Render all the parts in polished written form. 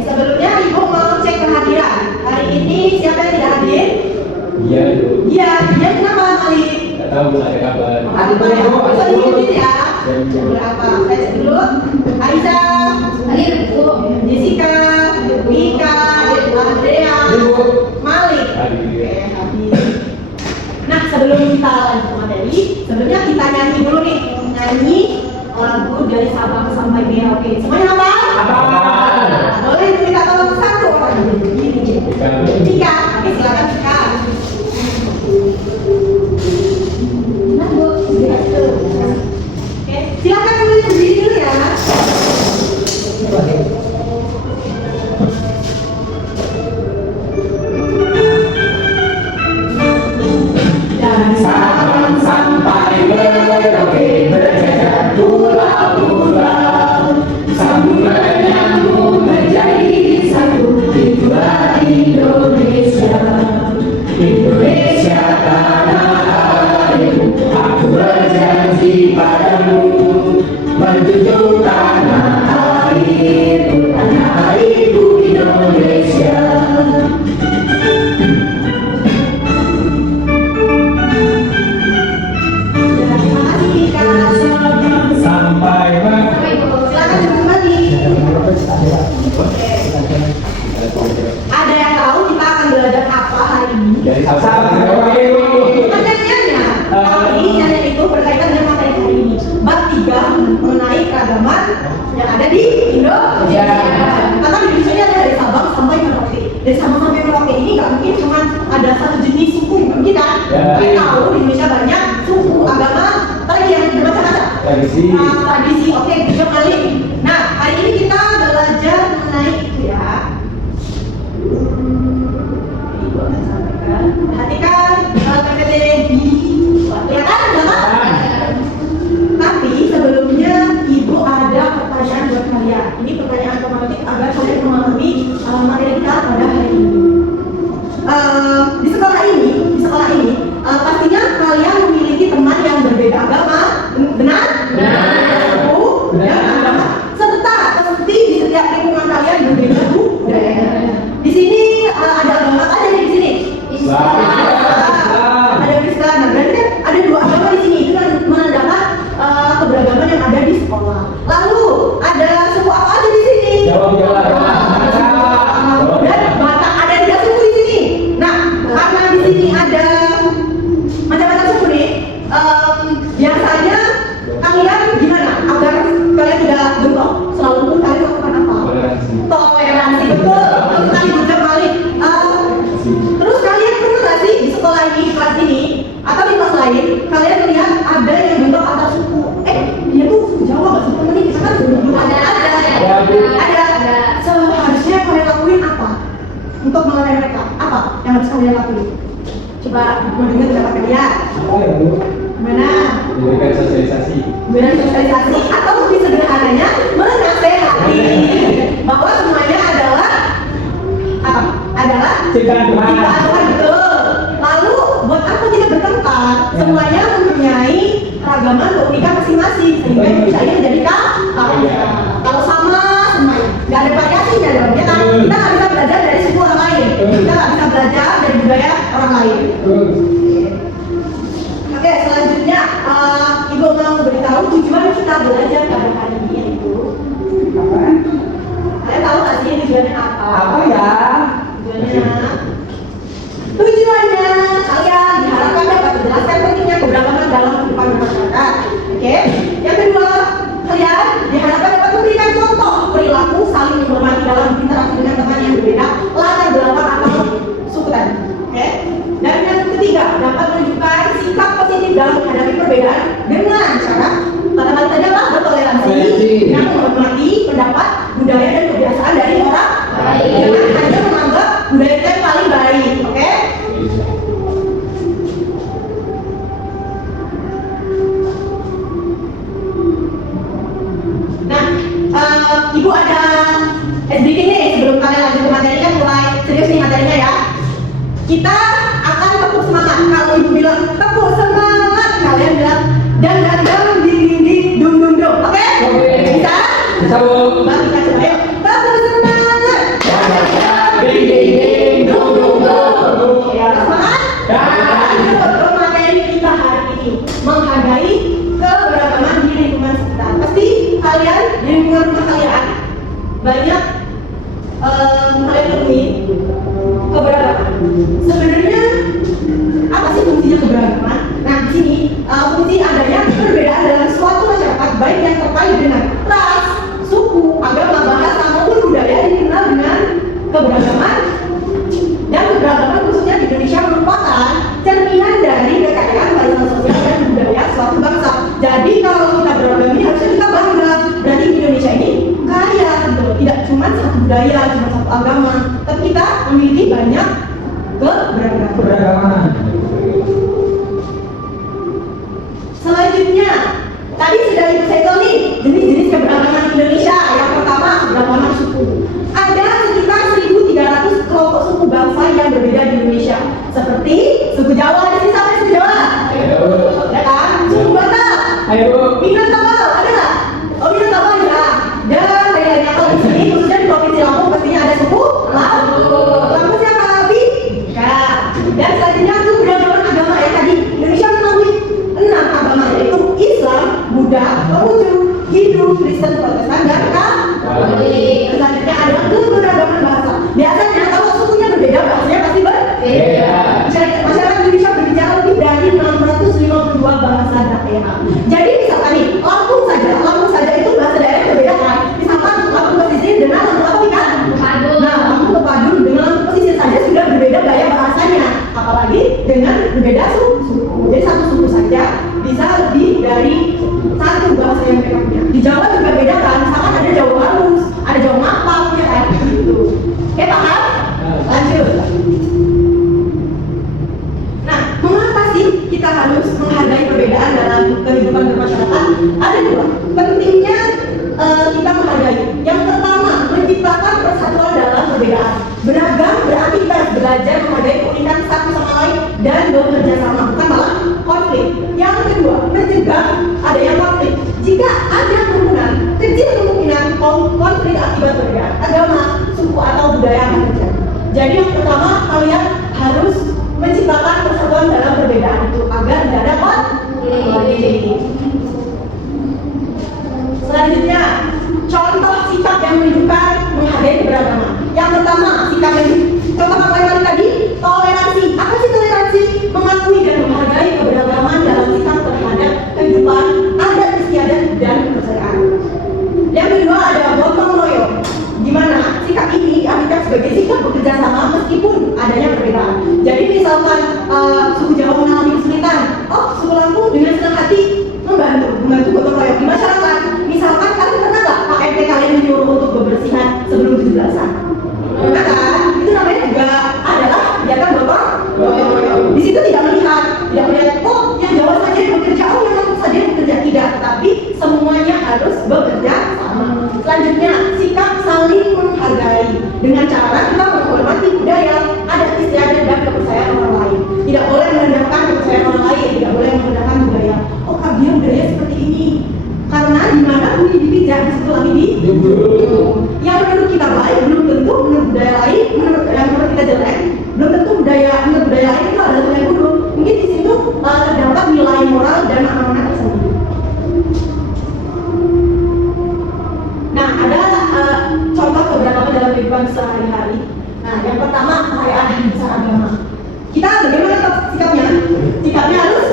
Sebelumnya Ibu mau cek kehadiran. Hari ini siapa yang tidak hadir? Iya, Bu. Iya, dia kenapa kali? Nggak tahu, Bu, ada kabar. Ya. Berapa? Saya cek dulu. Aisyah, Hadir, Bu. Jessica, Wika, Andrea, Malik. Hadir. Hadir. Nah, sebelum kita lanjut materi, sebelumnya kita nyanyi dulu nih. Nyanyi lagu dari Sabang sampai Merauke. Semuanya apa? Boleh kita tolong satu orang. Ini. Tiga. Oke, silakan Tika. Nah, Bu. Oke, silakan berdiri dulu ya. Dan Sabang sampai Merauke berjajar pulau-pulau, sambung menyambung menjadi satu. Itulah Indonesia, Indonesia tanah airku. Aku berjanji padamu menjunjung tanah airku Indonesia. terima kasih Tika. Sampai Silakan kembali. Ada yang tahu kita akan belajar apa hari ini? dari Sabang sampai Merauke. Pertanyaannya, tapi nyanyi itu berkaitan dengan materi hari ini. Bab 3 mengenai keragaman yang ada di Indonesia. Karena di sini ada dari Sabang sampai Merauke. Dari Sabang sampai Merauke ini nggak mungkin cuma ada satu jenis suku, mungkin kan? Kita tahu di Indonesia banyak suku, agama, apalagi yang bermacam-macam. Tradisi. Tradisi, oke, kita kali. Nah, hari ini kita belajar mengenai itu ya. Ibu akan sampaikan. Perhatikan PPT di kelihatan nggak? Tapi sebelumnya Ibu ada pertanyaan buat kalian. Ini pertanyaan otomatis agar kalian memahami materi kita pada hari ini. Di sekolah ini, pastinya kalian memiliki teman yang berbeda agama, benar? Oh, dan agama. Serta pasti di setiap lingkungan kalian berbeda budaya. Di sini ada agama apa aja di sini? Ada Islam. Nah, berarti kan ada dua agama di sini. Itu kan menandakan keberagaman yang ada di sekolah. Lalu ada suku apa aja di sini? Jawa. Dan Batak, ada 3 suku di sini. Nah, karena di sini ada macam-macam suku nih, biasanya kalian gimana agar kalian tidak bentrok? Selalu pun kalian lakukan apa? Toleransi, betul. Tadi juga balik. Terus kalian pernah nggak sih di sekolah ini, kelas ini, atau di kelas lain, kalian melihat ada yang bentrok antar suku? Dia tuh suku Jawa, nggak suku ini, misalkan suku ada. Seharusnya kalian lakuin apa untuk melawan mereka? Apa yang harus kalian lakuin? Coba mendengar pendapat kalian. Gimana? Memberikan sosialisasi. Berikan sosialisasi atau lebih sederhananya menasehati bahwa semuanya adalah apa? Adalah Ciptaan Tuhan. ciptaan Tuhan, betul. Lalu buat apa kita bertengkar? Semuanya mempunyai keragaman keunikan masing-masing sehingga Indonesia ini menjadi kalau sama semuanya nggak ada variasi nggak ada ya kan? Kita nggak bisa belajar dari suku orang lain, kita nggak bisa belajar dari budaya orang lain. Oke, selanjutnya Ibu mau beritahu tujuan kita belajar pada hari ini Ibu. Kalian tahu nggak sih tujuannya apa? Apa ya? Tujuannya kalian diharapkan dapat menjelaskan pentingnya keberagaman dalam kehidupan masyarakat. Oke. Yang kedua, kalian diharapkan dapat memberikan contoh perilaku saling menghormati dalam interaksi dengan teman yang berbeda, latar belakang atau suku tadi. Oke. Dan yang ketiga, dapat menunjukkan sikap positif dalam menghadapi perbedaan dengan cara kata-kata tadi apa? Bertoleransi, yang menghormati pendapat, budaya dan kebiasaan dari orang lain. Jangan hanya menganggap budaya kita yang paling baik, oke? Nah, Ibu ada sedikit nih sebelum kalian lanjut ke materi kan mulai serius nih materinya ya. Kita akan tepuk semangat. Kalau Ibu bilang tepuk semangat, kalian bilang dan ding dung dung dung. Oke? Bisa? Bisa, Bu. Coba kita coba yuk. Tepuk semangat. kalian temui keberagaman. Sebenarnya apa sih fungsinya keberagaman? Nah, di sini fungsi adanya perbedaan dalam suatu masyarakat baik yang terkait dengan ras, suku, agama, bahasa maupun budaya dikenal dengan keberagaman. Dan keberagaman khususnya di Indonesia merupakan cerminan dari kekayaan warisan sosial dan budaya suatu bangsa. Jadi kalau kita beragam ini harusnya kita bangga. Berarti di Indonesia ini kaya, gitu. Tidak cuma satu budaya, cuma satu agama, tapi kita memiliki banyak keberagaman. Selanjutnya, tadi sudah disettle nih jenis-jenis keberagaman Indonesia. Yang pertama, keberagaman suku. Ada sekitar 1.300 kelompok suku bangsa yang berbeda di Indonesia. Seperti suku Jawa, di sini sampai suku Jawa. Ayo. Ya kan? Suku Batak. Ayo. Minangkabau, ada nggak? Oh, Minangkabau ya. Dan lain-lainnya kalau di sini, khususnya di Provinsi Lampung pastinya ada suku Lampung. Lampung siapa? Bika. Dan selanjutnya itu keberagaman agama ya tadi. Indonesia mengakui 6 agama yaitu Islam, Buddha, Konghucu, Hindu, Kristen, Protestan, dan Katolik. Selanjutnya ada keberagaman bahasa. Biasanya kalau sukunya berbeda, bahasanya pasti berbeda. Masyarakat Indonesia berbicara lebih dari 652 bahasa daerah. Jadi misalkan nih, Lampung saja itu bahasa daerah berbeda kan? Misalkan Lampung pesisir dengan Lampung apa ikan? Nah, Lampung Pepadun dengan Lampung pesisir saja sudah berbeda gaya bahasanya. Apalagi dengan berbeda suku. Jadi satu suku saja bisa lebih dari satu bahasa yang mereka punya. Di Jawa juga beda kan? Misalkan ada Jawa halus, ada Jawa mapak, ya kan? Gitu. Oke, paham? Lanjut. Nah, mengapa sih kita harus menghargai perbedaan dalam kehidupan bermasyarakat? Ada dua. Pentingnya kita menghargai. Yang pertama, menciptakan persatuan dalam perbedaan. Beragam berarti kita harus belajar menghargai keunikan satu sama lain dan bekerja sama, bukan malah konflik. Yang kedua, mencegah adanya konflik. Jika ada kemungkinan, kecil kemungkinan konflik akibat perbedaan agama, suku atau budaya akan terjadi. Jadi yang pertama, kalian harus menciptakan persatuan dalam perbedaan itu agar tidak ada konflik. Selanjutnya, contoh sikap yang menunjukkan menghargai keberagaman. Yang pertama, sikap yang contoh apa tadi? Toleransi. Apa sih toleransi? Mengakui dan menghargai keberagaman dalam sikap terhadap kehidupan, adat istiadat dan kepercayaan. Yang kedua ada gotong royong. Gimana? Sikap ini diartikan sebagai sikap bekerja sama meskipun adanya perbedaan. Jadi misalkan suku Jawa mengalami kesulitan, suku Lampung dengan senang hati membantu gotong royong di masyarakat. Misalkan kalian pernah nggak Pak RT kalian menyuruh untuk bebersihan sebelum 17-an? Pernah kan? Itu namanya juga adalah kegiatan gotong royong. Di situ tidak melihat yang Jawa saja yang bekerja, yang Lampung saja yang bekerja, tidak. Tapi semuanya harus bekerja sama. Selanjutnya, sikap saling menghargai dengan cara kita menghormati budaya, adat istiadat dan kepercayaan orang lain. Tidak boleh merendahkan kepercayaan orang lain, tidak boleh merendahkan budaya. Dia budaya seperti ini. Karena di mana bumi dipijak di situ lagi di yang menurut kita baik belum tentu menurut budaya lain, menurut kita jelek belum tentu menurut budaya lain itu adalah yang buruk. Mungkin di situ terdapat nilai moral dan makna tersendiri. Nah, ada contoh keberagaman dalam kehidupan sehari-hari. Nah, yang pertama perayaan hari besar agama. Kita bagaimana sikapnya? Sikapnya harus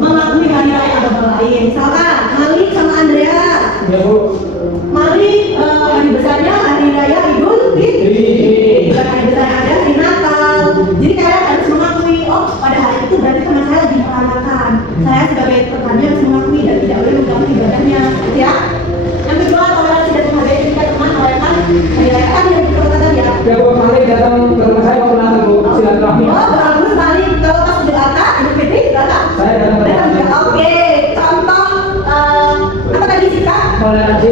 mengakui hari raya agama lain. Misalkan Malik sama Andrea. Ya, Bu. Malik hari besarnya hari raya Idul Fitri. Hari besarnya ada hari Natal. Jadi kalian harus mengakui, pada hari itu berarti teman saya lagi merayakan. Saya sebagai petani harus mengakui dan tidak boleh mengganggu ibadahnya, ya. Yang kedua, toleransi dan menghargai ketika teman merayakan hari raya kan yang dikatakan ya. Ya, Bu, Malik datang ke rumah saya waktu Natal, Bu. Silaturahmi. Bagus Malik. Kalau pas Idul Adha, Idul Fitri, datang. Saya datang ke rumah saya. Oke, contoh apa tadi sikap? Toleransi.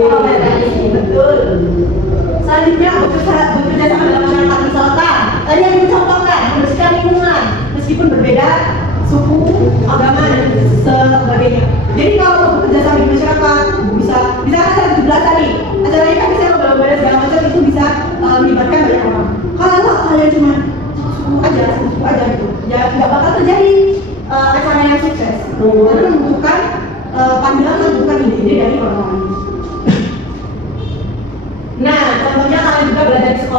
Betul. Selanjutnya bekerja sama dalam masyarakat. Misalkan tadi yang dicontohkan membersihkan lingkungan meskipun berbeda suku, agama dan sebagainya. Jadi kalau bekerja sama di masyarakat bisa acara 17-an nih, acaranya kan bisa lomba-lomba segala macam, itu bisa melibatkan banyak orang. Kalau kalian cuma suku aja gitu, ya nggak bakal terjadi acara yang sukses. Karena membutuhkan pandangan, membutuhkan ide-ide dari orang lain. Nah, contohnya kalian juga belajar di sekolah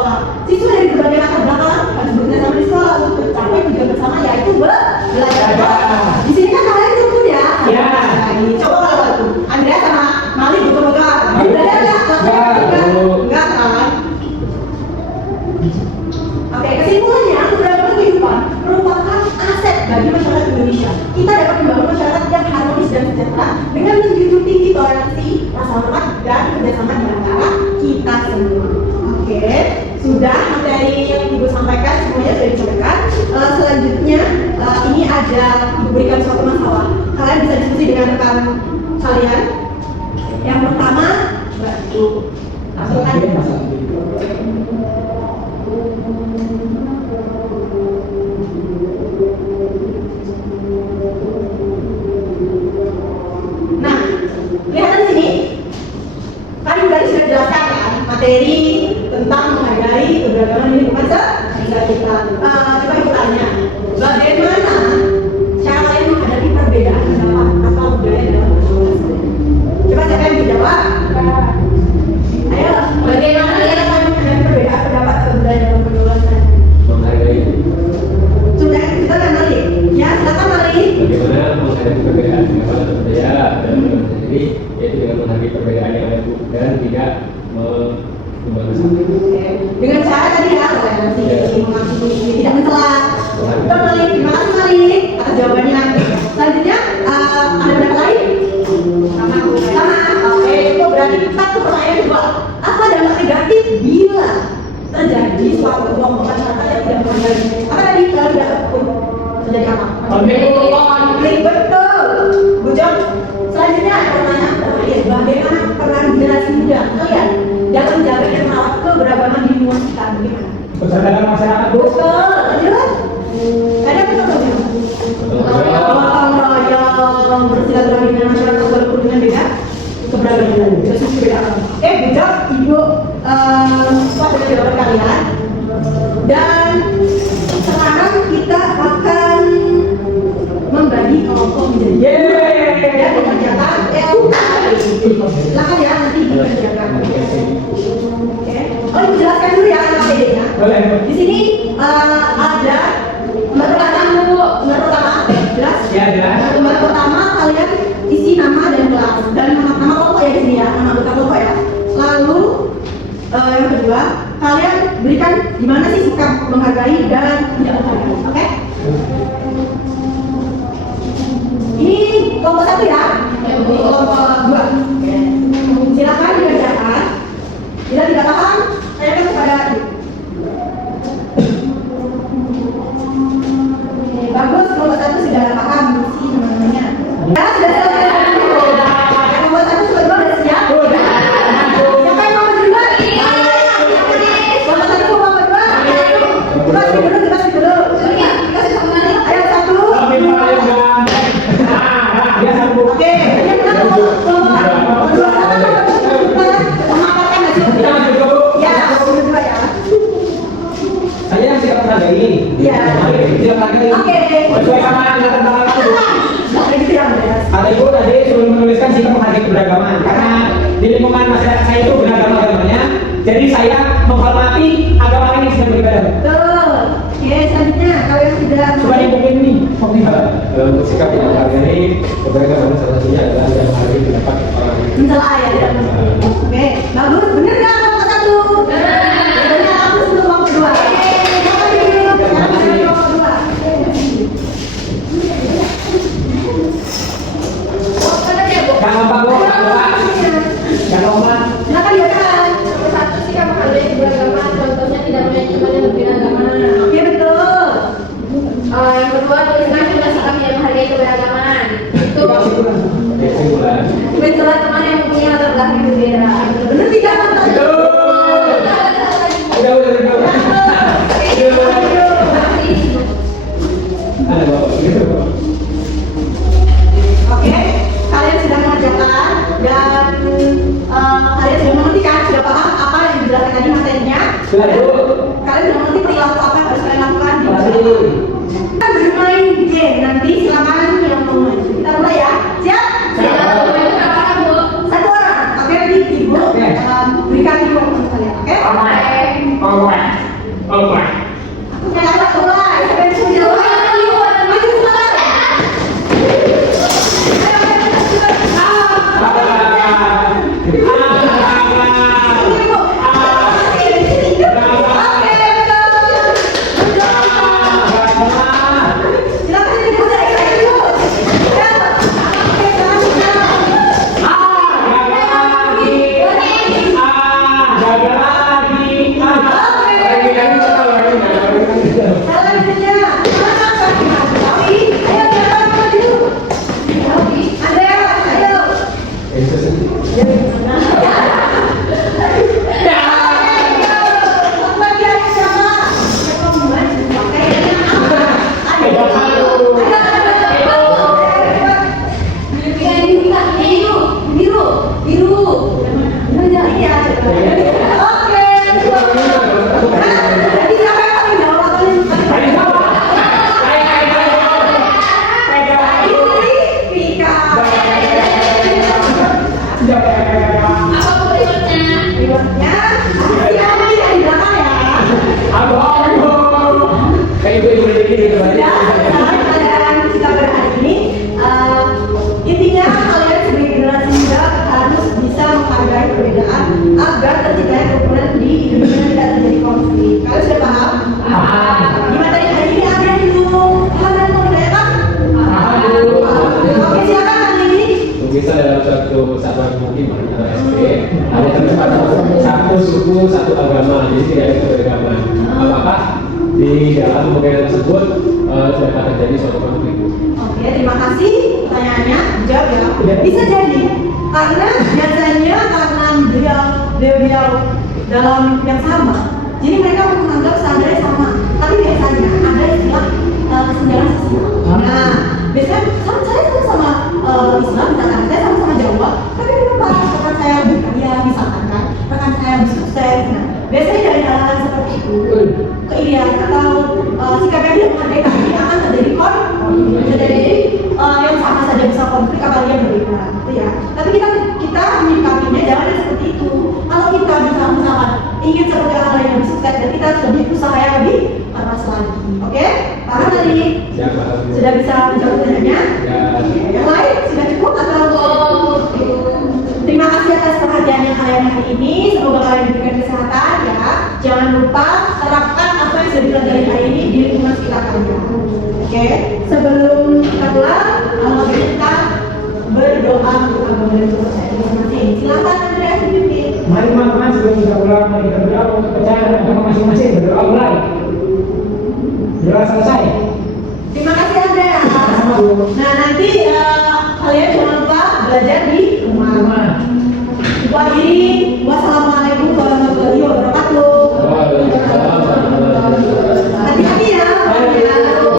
hormat dan kerjasama di antara kita semua. Oke, sudah materi yang Ibu sampaikan semuanya sudah disampaikan. Selanjutnya ini ada Ibu berikan suatu masalah. Kalian bisa diskusi dengan rekan kalian. Yang pertama, Ibu langsung Nah, lihat di sini. Kan tadi sudah jelaskan kan materi tentang menghargai keberagaman ini bukan sehingga kita. Coba Ibu tanya, bagaimana cara kalian menghadapi perbedaan pendapat atau budaya dalam berkomunikasi? Coba siapa yang menjawab? Ayo, bagaimana kalian akan menghadapi perbedaan pendapat atau budaya dalam berkomunikasi? Menghargai. Sudah, kita kan Mali. Ya, silakan Mali. Bagaimana menghadapi perbedaan pendapat atau budaya dalam berkomunikasi sendiri, yaitu dengan menghargai perbedaan yang ada dan tidak Dengan cara tadi ya, mengakhiri, tidak mencela. Betul Mali, terima kasih Mali atas jawabannya. Selanjutnya ada berapa lain? Sama. Oke, itu berarti satu pertanyaan kedua. Apa dampak negatif bila terjadi suatu kelompok masyarakat yang tidak menghargai? Apa tadi kalau tidak terjadi apa? Konflik, betul. Bu Jom. Selanjutnya ada pertanyaan terakhir. Bagaimana peran generasi muda kalian dalam menjaga dan merawat keberagaman di lingkungan kita? Bagaimana? Kesadaran masyarakat, Bu. Betul. Jelas? Ada betul. Yang bersilaturahmi dengan masyarakat walaupun dengan beda keberagaman, keberagaman. Oke, Bu Jom, Ibu puas dengan jawaban kalian. Dan sekarang kita akan membagi kelompok menjadi dan mengerjakan silakan ya nanti dikerjakan. Oke. Oh, dijelaskan dulu ya materinya. Boleh. Di sini ada lembar pertama, jelas? Ya, jelas. Lembar pertama kalian isi nama dan kelas dan nama kelompok ya di sini ya, nama anggota kelompok ya. Lalu yang kedua kalian berikan gimana sih sikap menghargai dan tidak menghargai. Oke? Ini kelompok satu ya, kelompok dua. Silakan dikerjakan. Bila tidak paham, tanyakan kepada Ibu. Bagus, kelompok satu sudah paham isi namanya. Ya, sudah selesai. Kelompok satu sudah sudah siap. Siapa yang mau berdua? Kelompok satu mau berdua? Dikasih dulu. Ayo satu. Oke, yang mana kelompok dua memaparkan hasil ya, berdua ya. Saya yang sikap menghargai. Iya. Sikap menghargai. Oke. Sesuai sama angkatan tangan itu. Oke, gitu ya, Mas. Kata Ibu tadi sudah menuliskan sikap menghargai keberagaman karena di lingkungan masyarakat saya itu beragam agamanya. Jadi saya menghormati agama lain yang sedang beribadah. Betul. Oke, selanjutnya kalau yang tidak Coba dibukin nih. Untuk sikap yang menghargai keberagaman salah satunya adalah yang menghargai pendapat orang lain. mencela ya, tidak mencela. Oke, bagus. Bener nggak kelompok satu? Bener. Aku sebelum kelompok kedua. Siapa dulu? Kelompok kedua. Jangan lupa Bu, jangan lupa. Jangan lupa. Silakan dibacakan. Satu sikap menghargai keberagaman, contohnya tidak menyakiti yang berbeda agama. Oke, betul. Yang kedua, tuliskan juga sikap yang menghargai keberagaman. Itu Kesimpulan. mencela teman yang mempunyai latar belakang yang berbeda. Bener tidak? Ada Bapak gitu. Oke, kalian sudah mengerjakan dan kalian sudah mengerti kan? Sudah paham apa yang dijelaskan tadi materinya? Sudah, Bu. Kalian sudah mengerti perilaku apa yang harus kalian lakukan? Masih. Kita bermain game nanti, silakan yang mau main. Kita mulai ya. Siap? Satu orang. Oke, nanti Ibu Oke. berikan Ibu untuk kalian. Oke? Alright. Oke, ayo mulai. Sampai di sini. Maju silakan. Silakan. apakah di dalam pembayaran tersebut dapat terjadi suatu konflik. Oke, terima kasih pertanyaannya. Jawab ya. Bisa jadi karena biasanya karena beliau dalam yang sama, jadi mereka menganggap standarnya sama. Tapi biasanya ada istilah kesenjangan sosial. Nah, biasanya saya sama Islam, misalkan saya sama Jawa, tapi kenapa rekan saya lebih kaya, misalkan kan, rekan saya lebih sukses. Nah, biasanya dari hal-hal seperti itu, keirian atau sikap yang tidak menghargai kami akan terjadi yang sama saja bisa konflik apalagi yang berbeda, gitu ya. Tapi kita menyikapinya jangan seperti itu. Kalau kita misalkan ingin seperti orang lain yang lebih sukses, dan kita harus lebih usaha yang lebih keras lagi. Oke? Paham tadi? Ya, paham. Sudah bisa menjawab pertanyaannya? Ya. Yang lain sudah cukup atau? Terima kasih atas perhatiannya kalian hari ini. Semoga kalian diberikan kesehatan ya. Jangan lupa terapkan apa yang sudah dipelajari hari ini di lingkungan sekitar kalian. Oke? Sebelum kita pulang, kita berdoa untuk agama dan masing-masing. Silakan Andrea dipimpin. Mari teman-teman sebelum kita pulang, mari kita berdoa untuk percaya agama masing-masing. Berdoa mulai. Berdoa selesai.